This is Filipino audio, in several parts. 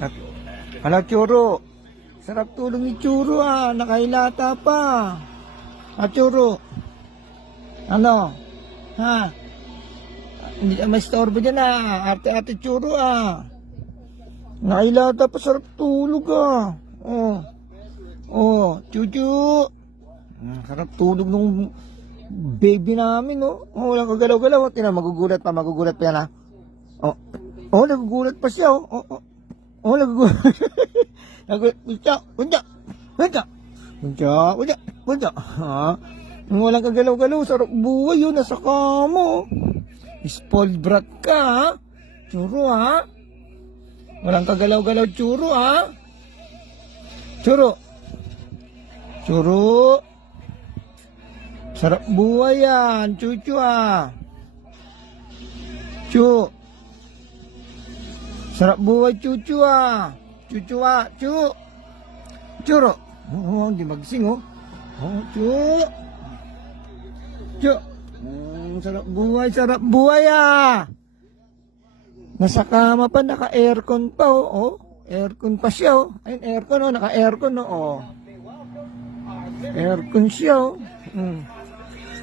At, hala, Churo. Sarap tulong ni Churo nakailata pa. Churo. Ano? Ha? Hindi ka maistorbo dyan ate-ate Churo Nakailata pa, sarap tulog Chuchu. Sarap tulog nung baby namin walang kagalaw-galaw. Tingnan, magugulat pa yan nagugulat pa siya nagugulat. Punta. Walang kagalaw-galaw, sarap buhay nasa kamo. Spoiled brat ka Churo Walang kagalaw-galaw Churo Churo. Sarap buhay yan, Chuchu Chu. Sarap buhay, Chuchu Chu. Churo. Hindi magsing Chu. Sarap buhay Nasa kama pa, naka-aircon pa Aircon pa siya Ayun, aircon naka-aircon Aircon siya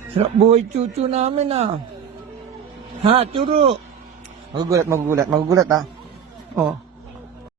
Sarap buhay Chuchu namin Ha, Churo. Magugulat